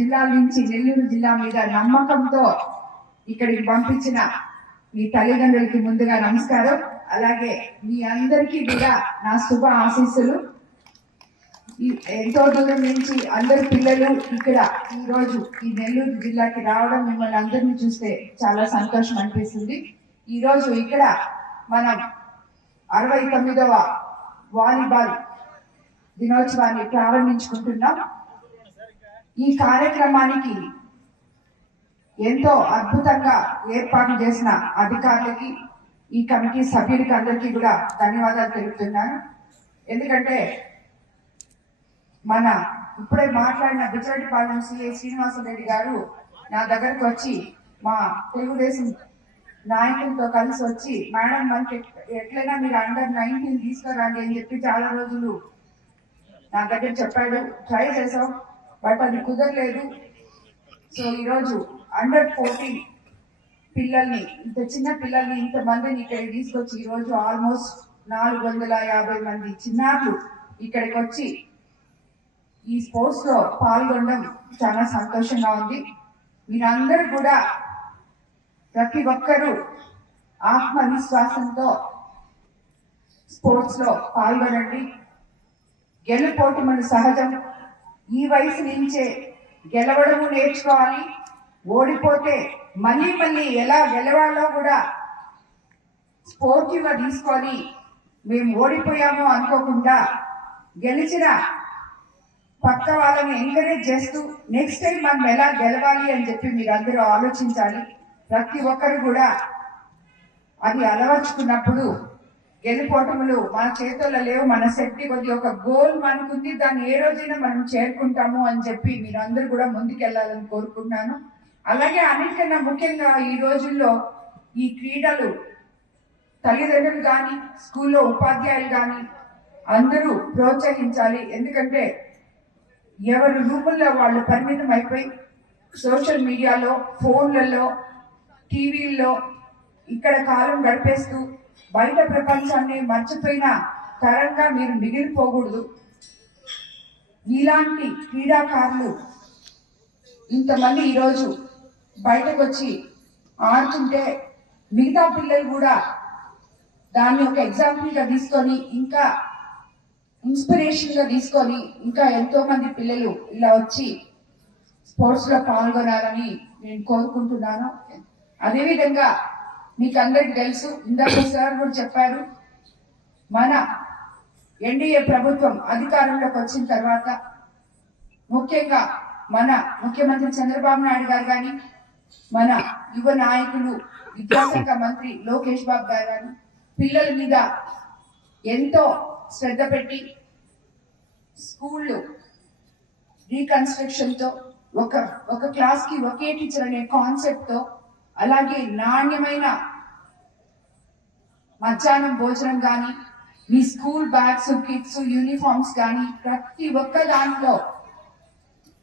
జిల్లాల నుంచి నెల్లూరు జిల్లా మీద నమ్మకంతో ఇక్కడికి పంపించిన మీ తల్లిదండ్రులకి ముందుగా నమస్కారం. అలాగే మీ అందరికీ కూడా నా శుభ ఆశీస్సులు. ఎంతో దూరం నుంచి అందరు పిల్లలు ఇక్కడ ఈ రోజు ఈ నెల్లూరు జిల్లాకి రావడం, మిమ్మల్ని అందరినీ చూస్తే చాలా సంతోషం అనిపిస్తుంది. ఈ రోజు ఇక్కడ మనం 69వ వాలీబాల్ దినోత్సవాన్ని ప్రారంభించుకుంటున్నాం. ఈ కార్యక్రమానికి ఎంతో అద్భుతంగా ఏర్పాటు చేసిన అధికారులకి, ఈ కమిటీ సభ్యులకి అందరికీ కూడా ధన్యవాదాలు తెలుపుతున్నాను. ఎందుకంటే మన ఇప్పుడే మాట్లాడిన బిచ్చరెడ్డిపాలెం సిఐ శ్రీనివాసరెడ్డి గారు నా దగ్గరకు వచ్చి మా తెలుగుదేశం నాయకులతో కలిసి వచ్చి, మేడం మనకి ఎట్లయినా మీరు అండర్-19 తీసుకురండి అని చెప్పి చాలా రోజులు నా దగ్గర చెప్పాడు. ట్రై చేసాం, బట్ అది కుదరలేదు. సో ఈరోజు అండర్-14 పిల్లల్ని, ఇంత చిన్న పిల్లల్ని ఇంతమందిని ఇక్కడికి తీసుకొచ్చి ఈరోజు ఆల్మోస్ట్ 450 మంది చిన్నారులు ఇక్కడికి వచ్చి ఈ స్పోర్ట్స్ లో పాల్గొనడం చాలా సంతోషంగా ఉంది. మీరందరూ కూడా ప్రతి ఒక్కరూ ఆత్మవిశ్వాసంతో స్పోర్ట్స్ లో పాల్గొనండి. గెలుపోటు మన సహజం. ఈ వయసు నుంచే గెలవడము నేర్చుకోవాలి. ఓడిపోతే మళ్ళీ మళ్ళీ ఎలా గెలవాలో కూడా స్పోర్టివ్ గా తీసుకొని, మేము ఓడిపోయాము అనుకోకుండా గెలిచిన పక్క వాళ్ళని ఎంకరేజ్ చేస్తూ నెక్స్ట్ టైం మనం ఎలా గెలవాలి అని చెప్పి మీరందరూ ఆలోచించాలి. ప్రతి ఒక్కరు కూడా అది అలవర్చుకున్నప్పుడు గెలుపోటములు మన చేతుల్లో లేవు. మన శక్తి కొద్ది ఒక గోల్ మనకుంది, దాన్ని ఏ రోజైనా మనం చేరుకుంటాము అని చెప్పి మీరందరూ కూడా ముందుకెళ్లాలని కోరుకుంటున్నాను. అలాగే అన్నిటికన్నా ముఖ్యంగా ఈ రోజుల్లో ఈ క్రీడలు తల్లిదండ్రులు కానీ, స్కూల్లో ఉపాధ్యాయులు కానీ అందరూ ప్రోత్సహించాలి. ఎందుకంటే ఎవరు రూముల్లో వాళ్ళు పరిమితం అయిపోయి సోషల్ మీడియాలో, ఫోన్లలో, టీవీల్లో ఇక్కడ కాలం గడిపేస్తూ బయట ప్రపంచాన్ని మర్చిపోయిన తరంగా మీరు మిగిలిపోకూడదు. ఇలాంటి క్రీడాకారులు ఇంతమంది ఈరోజు బయటకు వచ్చి ఆడుతుంటే మిగతా పిల్లలు కూడా దాన్ని ఒక ఎగ్జాంపుల్ గా తీసుకొని, ఇంకా ఇన్స్పిరేషన్ గా తీసుకొని, ఇంకా ఎంతో మంది పిల్లలు ఇలా వచ్చి స్పోర్ట్స్ లో పాల్గొనాలని నేను కోరుకుంటున్నాను. అదేవిధంగా మీకు అందరికి తెలుసు, ఇందాక సార్ కూడా చెప్పారు, మన ఎన్డీఏ ప్రభుత్వం అధికారంలోకి వచ్చిన తర్వాత ముఖ్యంగా మన ముఖ్యమంత్రి చంద్రబాబు నాయుడు గారు కానీ, మన యువ నాయకులు విద్యాశాఖ మంత్రి లోకేష్ బాబు గారు కానీ పిల్లల మీద ఎంతో శ్రద్ధ పెట్టి స్కూళ్ళు రీకన్స్ట్రక్షన్ తో ఒక క్లాస్ కి ఒకే టీచర్ అనే కాన్సెప్ట్ తో, అలాగే నాణ్యమైన మధ్యాహ్నం భోజనం కానీ, మీ స్కూల్ బ్యాగ్స్, కిట్స్, యూనిఫామ్స్ కానీ ప్రతి ఒక్క దాంట్లో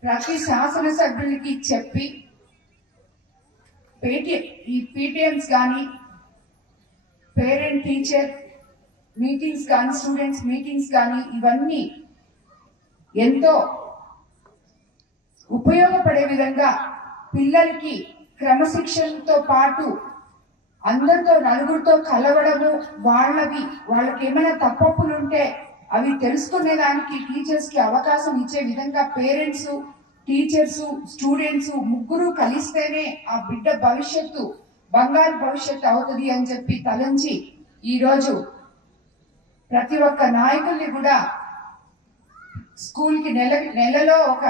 ప్రతి శాసనసభ్యులకి చెప్పి ఈ పీటీఎంస్ కానీ, పేరెంట్ టీచర్ మీటింగ్స్ కానీ, స్టూడెంట్స్ మీటింగ్స్ కానీ ఇవన్నీ ఎంతో ఉపయోగపడే విధంగా పిల్లలకి క్రమశిక్షణతో పాటు అందరితో నలుగురితో కలవడము, వాళ్ళకి ఏమైనా తప్పప్పులు ఉంటే అవి తెలుసుకునేదానికి టీచర్స్ కి అవకాశం ఇచ్చే విధంగా పేరెంట్స్, టీచర్స్, స్టూడెంట్స్ ముగ్గురు కలిస్తేనే ఆ బిడ్డ భవిష్యత్తు బంగారు భవిష్యత్తు అవుతుంది అని చెప్పి తలంచి ఈరోజు ప్రతి ఒక్క నాయకుల్ని కూడా స్కూల్ కి నెలలో ఒక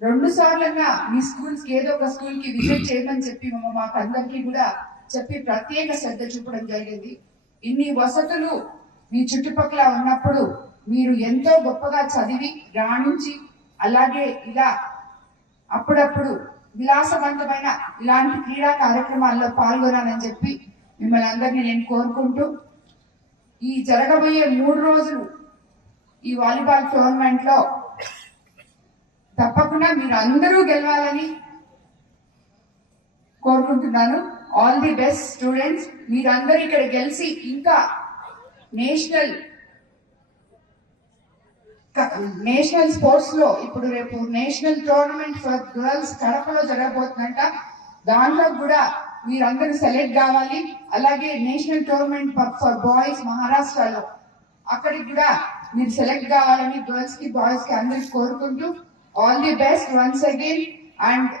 2 సార్లన్నా మీ స్కూల్స్ కి ఏదో ఒక స్కూల్ కి విజిట్ చేయమని చెప్పి మాకు అందరికీ కూడా చెప్పి ప్రత్యేక శ్రద్ధ చూపడం జరిగింది. ఇన్ని వసతులు మీ చుట్టుపక్కల ఉన్నప్పుడు మీరు ఎంతో గొప్పగా చదివి రాణించి, అలాగే ఇలా అప్పుడప్పుడు విలాసవంతమైన ఇలాంటి క్రీడా కార్యక్రమాల్లో పాల్గొనాలని చెప్పి మిమ్మల్ని అందరినీ నేను కోరుకుంటూ, ఈ జరగబోయే 3 రోజులు ఈ వాలీబాల్ టోర్నమెంట్ లో తప్పకుండా మీరు అందరూ గెలవాలని కోరుకుంటున్నాను. All the best students. మీరందరూ ఇక్కడ గెలిచి ఇంకా నేషనల్ నేషనల్ స్పోర్ట్స్ లో ఇప్పుడు రేపు నేషనల్ టోర్నమెంట్ ఫర్ గర్ల్స్ కడపలో జరగబోతుందంట. దాంట్లో కూడా మీరందరూ సెలెక్ట్ కావాలి. అలాగే నేషనల్ టోర్నమెంట్ ఫర్ బాయ్స్ మహారాష్ట్రలో అక్కడికి కూడా మీరు సెలెక్ట్ కావాలని గర్ల్స్ కి బాయ్స్ కి అందరికి కోరుకుంటూ all the best once again. And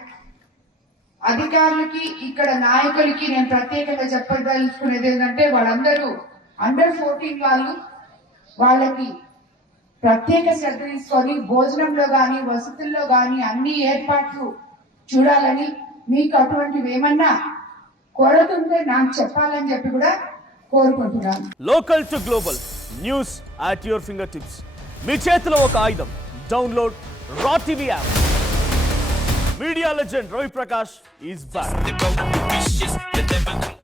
అధికారులకి ఇక్కడ నాయకులకి నేను ప్రత్యేకంగా చెప్పదలుచుకునేది ఏంటంటే వాళ్ళందరూ అండర్-14 వాళ్ళకి ప్రత్యేక శ్రద్ధ తీసుకొని భోజనంలో కానీ వసతుల్లో కానీ అన్ని ఏర్పాట్లు చూడాలని, మీకు అటువంటివి ఏమన్నా కొరతుంటే నాకు చెప్పాలని చెప్పి కూడా కోరుకుంటున్నాను. Local to global news at your fingertips. మీ చేతిలో ఒక ఆయుధం. Download Raw TV app. Media legend Ravi Prakash is back.